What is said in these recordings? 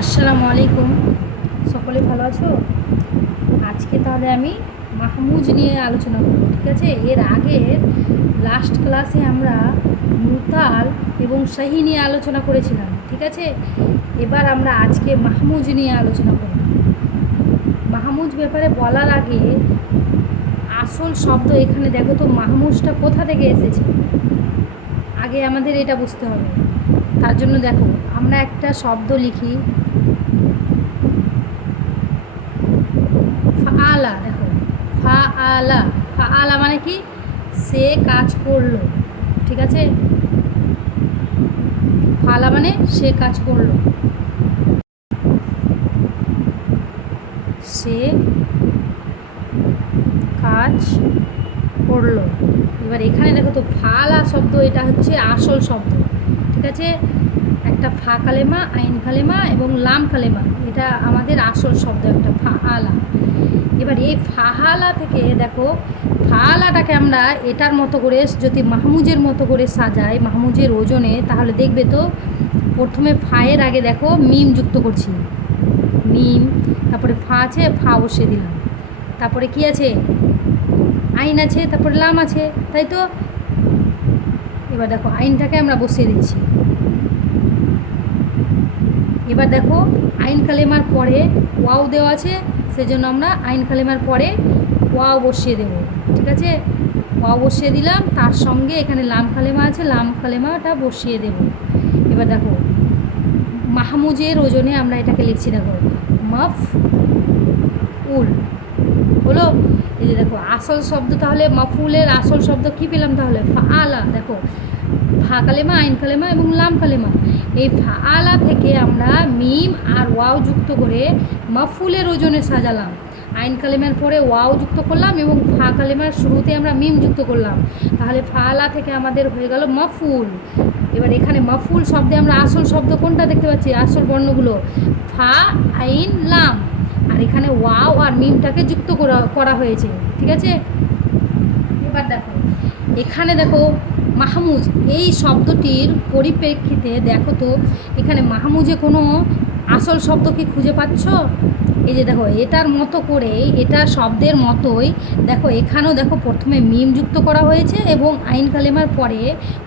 আসসালামু আলাইকুম। সকলে ভালো আছো? আজকে তাহলে আমি মাহমুজ নিয়ে আলোচনা করব, ঠিক আছে? এর আগের লাস্ট ক্লাসে আমরা মুতাল এবং শাহি নিয়ে আলোচনা করেছিলাম, ঠিক আছে? এবার আমরা আজকে মাহমুজ নিয়ে আলোচনা করব। মাহমুজ ব্যাপারে বলার আগে আসল শব্দ এখানে দেখো তো, মাহমুজটা কোথা থেকে এসেছে আগে আমাদের এটা বুঝতে হবে। তার জন্য দেখো, আমরা একটা শব্দ লিখি ফাআলা। দেখো, ফাআলা, ফাআলা মানে কি? সে কাজ করলো, ঠিক আছে? ফাআলা মানে সে কাজ করলো, সে কাজ করলো। এবার এখানে দেখো তো, ফাআলা শব্দ এটা হচ্ছে আসল শব্দ, ঠিক আছে? একটা ফা কালেমা, আইন কালেমা এবং লাম কালেমা, এটা আমাদের আসল শব্দ একটা ফাআলা। এবার এই ফাহালা থেকে দেখো, ফাহালাটাকে আমরা এটার মতো করে যদি মাহমুজের মতো করে সাজাই, মাহমুজের ওজনে, তাহলে দেখবে তো প্রথমে ফায়ের আগে দেখো মিম যুক্ত করছি, মিম, তারপরে ফা আছে, ফা বসিয়ে দিলাম, তারপরে কি আছে, আইন আছে, তারপরে লাম আছে, তাই তো? এবার দেখো আইনটাকে আমরা বসিয়ে দিচ্ছি। এবার দেখো আইন কালেমার পরে ওয়াও দেওয়া আছে, সেজন্য আমরা আইন কালেমার পরে ওয়াও বসিয়ে দেব, ঠিক আছে? ওয়াও বসিয়ে দিলাম, তার সঙ্গে এখানে লাম কালেমা আছে, লাম কালেমাটা বসিয়ে দেব। এবার দেখো মাহমুজের ওজনে আমরা এটাকে লিখছি, দেখো মাফ উল হলো। এই যে দেখো আসল শব্দ, তাহলে মাফুলের আসল শব্দ কি পেলাম? তাহলে ফাআলা। দেখো ফা কালেমা, আইন কালেমা এবং লাম কালেমা, এই ফাআলা থেকে আমরা মিম আর ওয়াও যুক্ত করে মাফুলের ওজনে সাজালাম। আইন কালেমার পরে ওয়াও যুক্ত করলাম এবং ফা কালেমার শুরুতে আমরা মিম যুক্ত করলাম, তাহলে ফাআলা থেকে আমাদের হয়ে গেল মাফুল। এবার এখানে মাফুল শব্দে আমরা আসল শব্দ কোনটা দেখতে পাচ্ছি? আসল বর্ণগুলো ফা, আইন, লাম, আর এখানে ওয়াও আর মিমটাকে যুক্ত করা হয়েছে, ঠিক আছে? এবার দেখো এখানে দেখো মাহমুজ এই শব্দটির পরিপ্রেক্ষিতে দেখো তো, এখানে মাহমুজে কোনো আসল শব্দ কি খুঁজে পাচ্ছ? এই যে দেখো এটার মতো করে, এটা শব্দের মতোই দেখো এখানেও দেখো প্রথমে মিম যুক্ত করা হয়েছে এবং আইন কালেমার পরে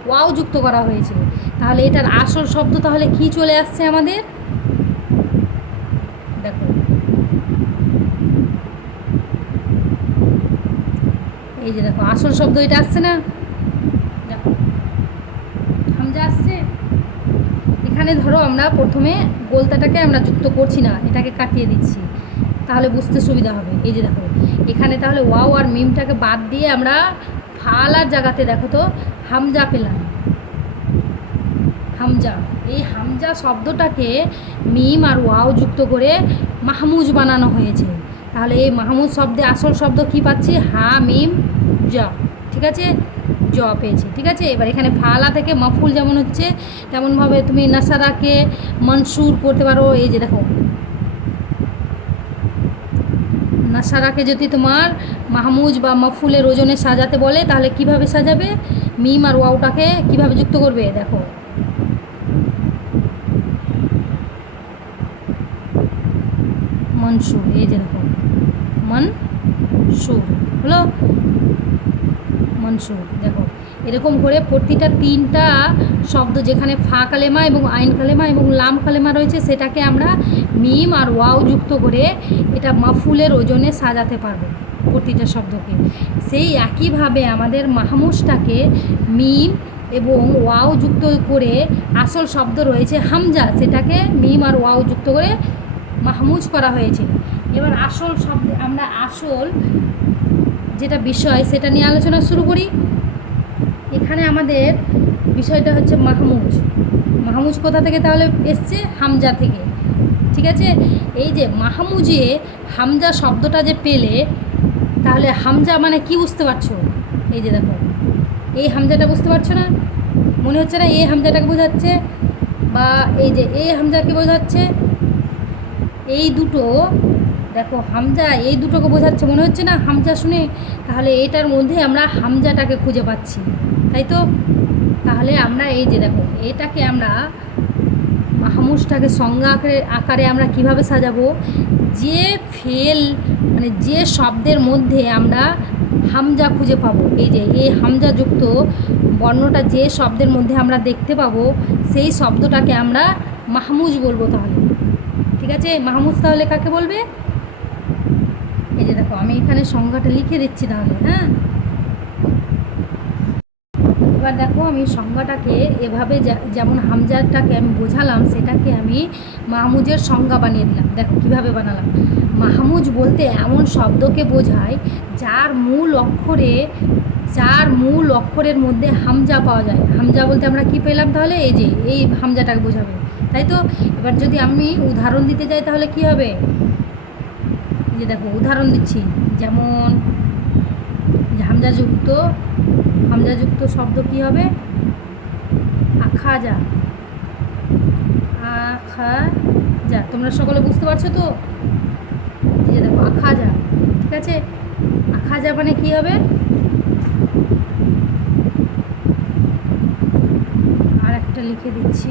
ওয়াও যুক্ত করা হয়েছে, তাহলে এটার আসল শব্দ তাহলে কি চলে আসছে আমাদের? দেখো এই যে দেখো আসল শব্দ এটা আসছে না? দেখো হামজা আসছে। এখানে ধরো আমরা প্রথমে গোলতাটাকে আমরা যুক্ত করছি না, এটাকে কাটিয়ে দিচ্ছি, তাহলে বুঝতে সুবিধা হবে। এই যে দেখো এখানে তাহলে ওয়াও আর মিমটাকে বাদ দিয়ে আমরা ফালার জায়গাতে দেখো তো হামজা পেলাম, হামজা। এই হামজা শব্দটাকে মিম আর ওয়াও যুক্ত করে মাহমুজ বানানো হয়েছে, তাহলে এই মাহমুদ শব্দে আসল শব্দ কি পাচ্ছি? হা মিম জা, ঠিক আছে? জ পেয়েছি, ঠিক আছে? এবার এখানে ফালা থেকে মাফুল যেমন হচ্ছে, তেমনভাবে তুমি নাসারাকে মনসুর করতে পারো। এই যে দেখো নাসারাকে যদি তোমার মাহমুজ বা মাফুলের ওজনে সাজাতে বলে, তাহলে কিভাবে সাজাবে? মিম আর ওয়াওটাকে কিভাবে যুক্ত করবে? দেখো মনসুর, এই যে দেখো মনসুর হলো, মনসুর। দেখো এরকম করে প্রতিটা তিনটা শব্দ যেখানে ফা কালেমা এবং আইন কালেমা এবং লাম কালেমা রয়েছে, সেটাকে আমরা মিম আর ওয়াও যুক্ত করে এটা মাফুলের ওজনে সাজাতে পারবো প্রতিটা শব্দকে। সেই একইভাবে আমাদের মাহমুজটাকে মিম এবং ওয়াও যুক্ত করে আসল শব্দ রয়েছে হামজা, সেটাকে মিম আর ওয়াও যুক্ত করে মাহমুজ করা হয়েছে। এবার আসল শব্দে আমরা আসল যেটা বিষয় সেটা নিয়ে আলোচনা শুরু করি। এখানে আমাদের বিষয়টা হচ্ছে মাহমুজ। মাহমুজ কোথা থেকে তাহলে এসছে? হামজা থেকে, ঠিক আছে? এই যে মাহমুজে হামজা শব্দটা যে পেলে, তাহলে হামজা মানে কি বুঝতে পারছো? এই যে দেখো এই হামজাটা বুঝতে পারছো না? মনে হচ্ছে না এই হামজাটাকে বোঝাচ্ছে, বা এই যে এই হামজাকে বোঝাচ্ছে? এই দুটো দেখো হামজা, এই দুটোকে বোঝাচ্ছে, মনে হচ্ছে না হামজা শুনে? তাহলে এটার মধ্যে আমরা হামজাটাকে খুঁজে পাচ্ছি, তাই তো? তাহলে আমরা এই যে দেখো এটাকে আমরা মাহমুজটাকে সংজ্ঞা আকারে আমরা কিভাবে সাজাবো, যে ফেল মানে যে শব্দের মধ্যে আমরা হামজা খুঁজে পাবো, এই হামজা যুক্ত বর্ণটা যে শব্দের মধ্যে আমরা দেখতে পাবো সেই শব্দটাকে আমরা মাহমুজ বলবো। তাহলে ঠিক আছে, মাহমুজ তাহলে কাকে বলবে? এই যে দেখো আমি এখানে সংজ্ঞাটা লিখে দিচ্ছি তাহলে। হ্যাঁ, এবার দেখো আমি সংজ্ঞাটাকে এভাবে যেমন হামজাটাকে আমি বোঝালাম সেটাকে আমি মাহমুজের সংজ্ঞা বানিয়ে দিলাম। দেখো কিভাবে বানালাম। মাহমুজ বলতে এমন শব্দকে বোঝায় যার মূল অক্ষরের মধ্যে হামজা পাওয়া যায়। হামজা বলতে আমরা কি পেলাম তাহলে? এই হামজাটাকে বোঝাবে, তাই তো। এবার যদি আমি উদাহরণ দিতে যাই তাহলে কি হবে? এই যে দেখো উদাহরণ দিচ্ছি, যেমন হামজাযুক্ত শব্দ কি হবে? আখাজা। তোমরা সকলে বুঝতে পারছো তো? এই যে দেখো আখাজা, ঠিক আছে। আখাজা মানে কি হবে? আর একটা লিখে দিচ্ছি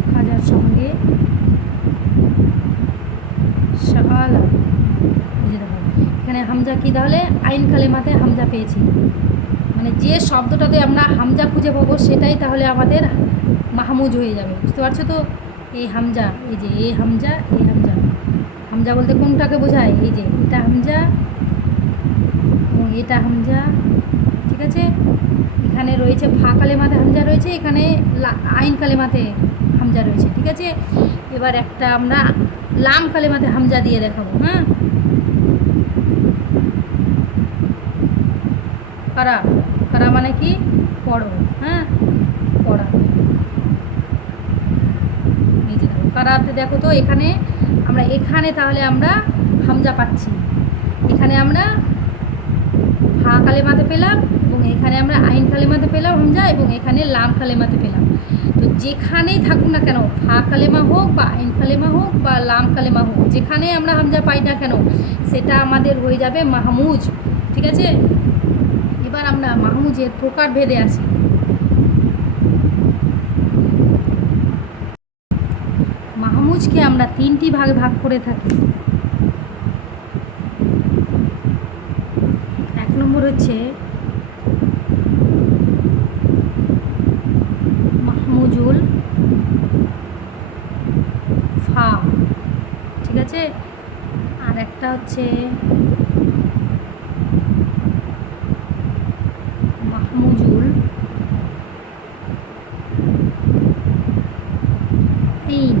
আখাজার সঙ্গে শালা। এই যে দেখো এখানে হামজা কি তাহলে? আইন কালেমাতে হামজা পেয়েছি, মানে যে শব্দটাতে আমরা হামজা খুঁজে পাবো সেটাই তাহলে আমাদের মাহমুজ হয়ে যাবে। বুঝতে পারছো তো? এই হামজা, এই হামজা হামজা বলতে কোনটাকে বোঝায়? এই যে এটা হামজা এবং এটা হামজা, ঠিক আছে। এখানে রয়েছে ফা কালেমাতে হামজা রয়েছে, এখানে আইন কালেমাতে হামজা রয়েছে, ঠিক আছে। এবার একটা আমরা লাম কালেমাতে হামজা দিয়ে দেখাবো। হ্যাঁ, কারা মানে কি? পড়ো। হ্যাঁ, পড়া। এই যে দেখো কারাতে দেখো তো এখানে তাহলে আমরা হামজা পাচ্ছি। এখানে আমরা ফা কালেমাতে পেলাম এবং এখানে আমরা আইন কালেমাতে পেলাম হামজা এবং এখানে লাম কালেমাতে পেলাম। তো যেখানেই থাকুক না কেন, ফা কালেমা হোক বা আইন কালেমা হোক বা লাম কালেমা হোক, যেখানে আমরা হামজা পাই না কেন সেটা আমাদের হয়ে যাবে মাহমুজ, ঠিক আছে। এবার আমরা মাহমুজের প্রকার ভেদে আসি। মাহমুজকে আমরা 3টি ভাগে ভাগ করে থাকি। 1 নম্বর হচ্ছে মাহমুজুল ফা, ঠিক আছে। আর একটা হচ্ছে মাহমুজুল আইন,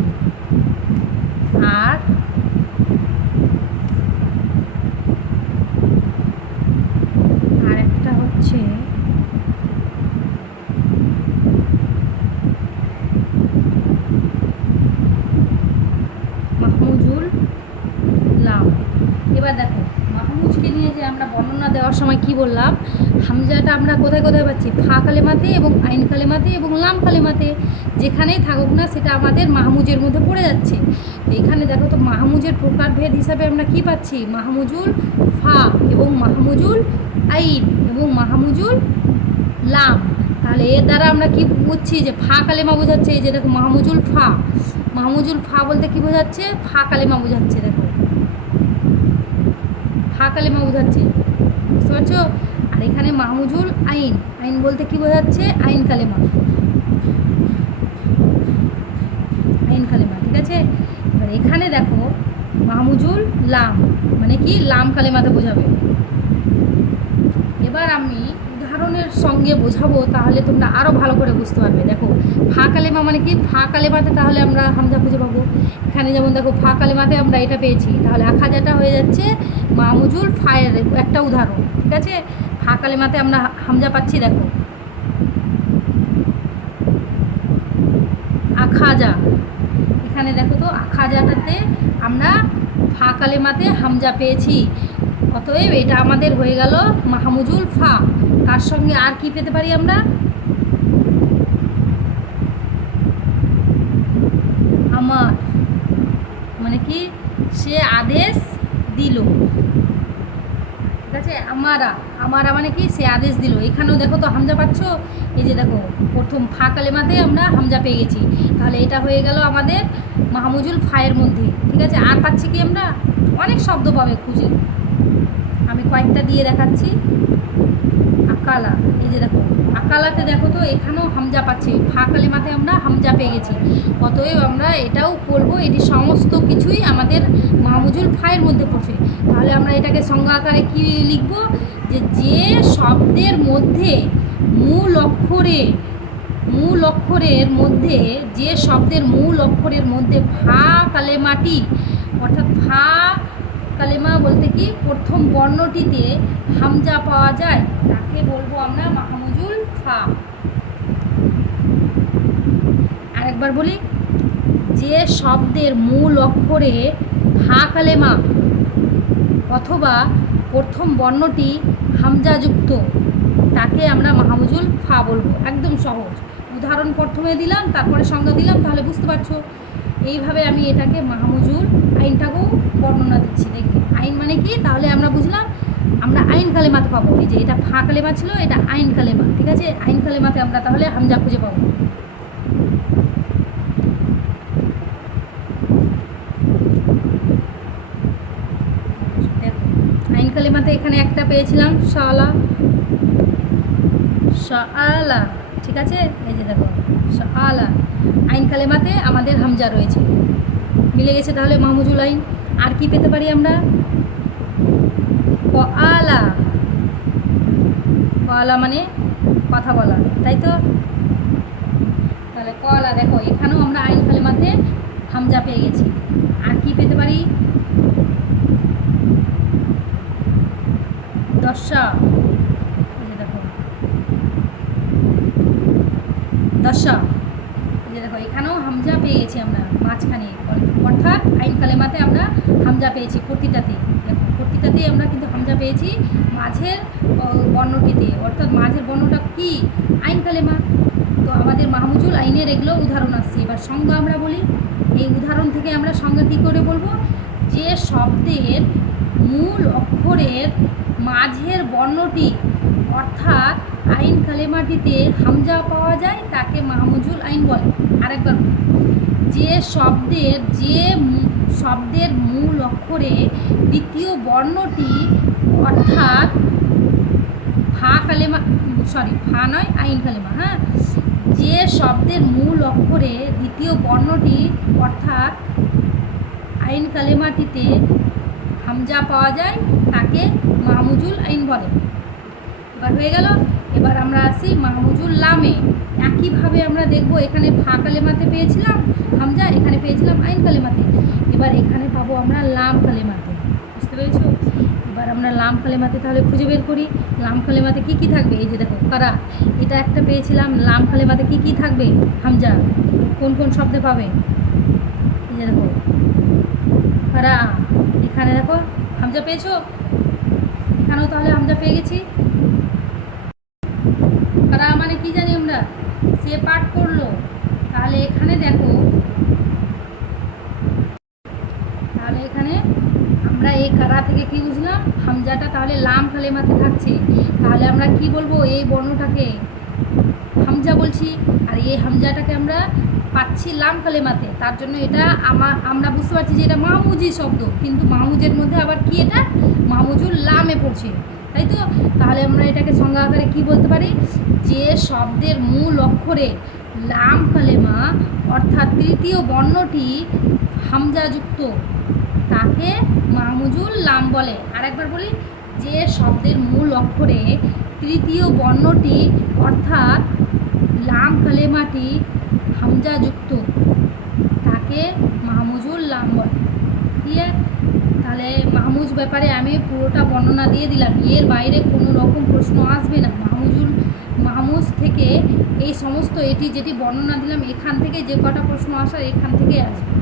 আর একটা হচ্ছে মাহমুজুল লাম। এবার দেখো মাহমুজকে নিয়ে যে আমরা বর্ণনা দেওয়ার সময় কি বললাম, হামজাটা আমরা কোথায় কোথায় পাচ্ছি? ফা কালেমাতে এবং আইন কালেমাতে এবং লাম কালেমাতে, যেখানেই থাকুক না সেটা আমাদের মাহমুজের মধ্যে পড়ে যাচ্ছে। তো এখানে দেখো তো মাহমুজের প্রকারভেদ হিসাবে আমরা কি পাচ্ছি? মাহমুজুল ফা এবং মাহমুজুল আইন এবং মাহমুজুল লাম। তাহলে এর দ্বারা আমরা কি বুঝছি? যে ফা কালেমা বোঝাচ্ছে। এই যে দেখো মাহমুজুল ফা বলতে কি বোঝাচ্ছে? ফা কালেমা বোঝাচ্ছে। দেখো ফা কালেমা বোঝাচ্ছে, বুঝতে পারছো? আর এখানে মাহমুজুল আইন বলতে কি বোঝাচ্ছে? আইন কালেমা, ঠিক আছে। এবার এখানে দেখো মাহমুজুল লাম মানে কি? লাম কালেমাতে বোঝাবে। এবার আমি উদাহরণের সঙ্গে বোঝাবো, তাহলে তোমরা আরও ভালো করে বুঝতে পারবে। দেখো ফা কালেমা মানে কি? ফা কালেমাতে তাহলে আমরা হামজা খুঁজে পাবো। এখানে যেমন দেখো ফা কালেমাতে আমরা এটা পেয়েছি, তাহলে আখাজাটা হয়ে যাচ্ছে মাহমুজুল ফায়ের একটা উদাহরণ, ঠিক আছে। ফা কালেমাতে আমরা হামজা পাচ্ছি, দেখো আখাজা। এখানে দেখো তো আখাজাটাতে আমরা ফা কালেমাতে হামজা পেয়েছি, অতএব এটা আমাদের হয়ে গেল মাহমুজুল ফা। তার সঙ্গে আর কি পেতে পারি আমরা? আমার মানে কি? সে আদেশ দিল, ঠিক আছে। আমারা, আমারা মানে কি, সে আদেশ দিল। এখানেও দেখো তো হামজা পাচ্ছ, এই যে দেখো প্রথম ফা কালেমাতে আমরা হামজা পেয়ে গেছি, তাহলে এটা হয়ে গেল আমাদের মাহমুজুল ফায়ের মধ্যে। ঠিক আছে, আর পাচ্ছি কি আমরা, অনেক শব্দ পাবে খুঁজে, আমি কয়েকটা দিয়ে দেখাচ্ছি। আকালা, এই যে দেখো আকালাতে দেখো তো এখানেও হামজা পাচ্ছি, ফা কালেমাতে আমরা হামজা পেয়ে গেছি। অতএব আমরা এটাও বলবো এটি সমস্ত কিছুই আমাদের মাহমুজুল ফায়ের মধ্যে পড়ছে। তাহলে আমরা এটাকে সংজ্ঞা আকারে কী লিখব, যে যে শব্দের মধ্যে মূল অক্ষরের মধ্যে, যে শব্দের মূল অক্ষরের মধ্যে ফা কালেমাটি, অর্থাৎ ফা কালেমা বলতে কি প্রথম বর্ণটিতে হামজা পাওয়া যায়, তাকে বলবো আমরা মাহমুজুল ফা। আরেকবার বলি, যে শব্দের মূল অক্ষরে ফা কালেমা অথবা প্রথম বর্ণটি হামজাযুক্ত, তাকে আমরা মাহমুজুল ফা বলবো। একদম সহজ, উদাহরণ প্রথমে দিলাম, তারপরে সংজ্ঞা দিলাম, তাহলে বুঝতে পারছো। এইভাবে আমি এটাকে মাহমুজুল আইনটাকেও বর্ণনা দিচ্ছি। দেখি আইন মানে কি, তাহলে আমরা বুঝলাম আমরা আইন কালেমাতে পাবো। এই যে এটা ফা কালেমা ছিল, এটা আইন কালেমা। ঠিক আছে, আইন কালেমাতে আমরা তাহলে হামজা খুঁজে পাবো। আইন কালেমাতে এখানে একটা পেয়েছিলাম শালা, শালা। ঠিক আছে, এই যে দেখো শালা, আইন কালেমাতে আমাদের হামজা রয়েছে, মিলে গেছে তাহলে মাহমুজুল আইন। আর কি পেতে পারি আমরা, কআলা, কআলা মানে কথা বলা, তাই তো। তাহলে কআলা দেখো এখানেও আমরা আইন কালেমাতে হামজা পেয়ে গেছি। আর কি পেতে পারি, দশা, এই যে দেখো দশা, এই যে দেখো এখানেও হামজা পেয়ে গেছি আমরা মাঝখানে, অর্থাৎ আইন কালেমাতে আমরা হামজা পেয়েছি প্রতিটাতে। দেখো প্রতিটাতেই আমরা কিন্তু হামজা পেয়েছি মাঝের বর্ণটিতে, অর্থাৎ মাঝের বর্ণটা কি, আইন কালেমা। তো আমাদের মাহমুজুল আইনের এগুলো উদাহরণ আসছে। এবার সংজ্ঞা আমরা বলি, এই উদাহরণ থেকে আমরা সংজ্ঞা কী করে বলবো, যে শব্দের মূল অক্ষরের মাঝের বর্ণটি অর্থাৎ আইন কালেমাটিতে হামজা পাওয়া যায়, তাকে মাহমুজুল আইন বলে। আরেকবার, যে শব্দের মূল অক্ষরে দ্বিতীয় বর্ণটি অর্থাৎ ফা কালেমা, ফা নয় আইন কালেমা, হ্যাঁ, যে শব্দের মূল অক্ষরে দ্বিতীয় বর্ণটি অর্থাৎ আইন কালেমাটিতে হামজা পাওয়া যায়, তাকে মাহমুজুল আইন বলে। এবার হয়ে গেল। এবার আমরা আসি মাহমুজুল লামে। একইভাবে আমরা দেখব, এখানে ফা কালেমাতে পেয়েছিলাম হামজা, এখানে পেয়েছিলাম আইন কালেমাতে, এবার এখানে পাবো আমরা লাম কালেমাতে। বুঝতে পেরেছো? এবার আমরা লাম কালেমাতে তাহলে খুঁজে বের করি, লাম কালেমাতে কী কী থাকবে। এই যে দেখো কারা, এটা একটা পেয়েছিলাম। লাম কালেমাতে কী কী থাকবে, হামজা। কোন কোন শব্দে পাবে, এই যে দেখো কারা, এখানে দেখো হামজা পেয়েছো, এখানেও তাহলে হামজা পেয়ে গেছি। কারা মানে কি জানি আমরা, সে পাঠ করলো, তাহলে এখানে দেখো, তাহলে এখানে আমরা এই কারা থেকে কি বুঝলাম, হামজাটা তাহলে লাম কালেমাতে থাকছে। তাহলে আমরা কি বলবো, এই বর্ণটাকে হামজা বলছি, আর এই হামজাটাকে আমরা পাচ্ছি লাম কালেমাতে। তার জন্য এটা আমরা বুঝতে পারছি যে এটা মাহমুজি শব্দ, কিন্তু মাহমুজের মধ্যে আবার কি, এটা মাহমুজুল লামে পড়ছে, তাই তো। তাহলে আমরা এটাকে সংজ্ঞা আকারে কী বলতে পারি, যে শব্দের মূল অক্ষরে লাম কালেমা অর্থাৎ তৃতীয় বর্ণটি হামজাযুক্ত, তাকে মাহমুজুল লাম বলে। আরেকবার বলি, যে শব্দের মূল অক্ষরে তৃতীয় বর্ণটি অর্থাৎ লাম কালেমাটি হামজাযুক্ত, তাকে মাহমুজুল লাম বলে। ক্লিয়ার? তাহলে মাহমুজ ব্যাপারে আমি পুরোটা বর্ণনা দিয়ে দিলাম, এর বাইরে কোনো রকম প্রশ্ন আসবে না। মাহমুজ থেকে এই সমস্ত এটি যেটি বর্ণনা দিলাম, এখান থেকে যে কটা প্রশ্ন আসার এখান থেকে আসবে।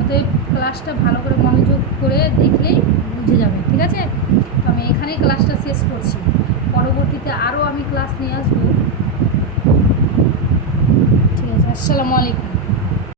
অতএব ক্লাসটা ভালো করে মনোযোগ করে দেখলেই বুঝে যাবে, ঠিক আছে। তো আমি এখানেই ক্লাসটা শেষ করছি, পরবর্তীতে আরও আমি ক্লাস নিয়ে আসবো, ঠিক আছে। আসসালামু আলাইকুম।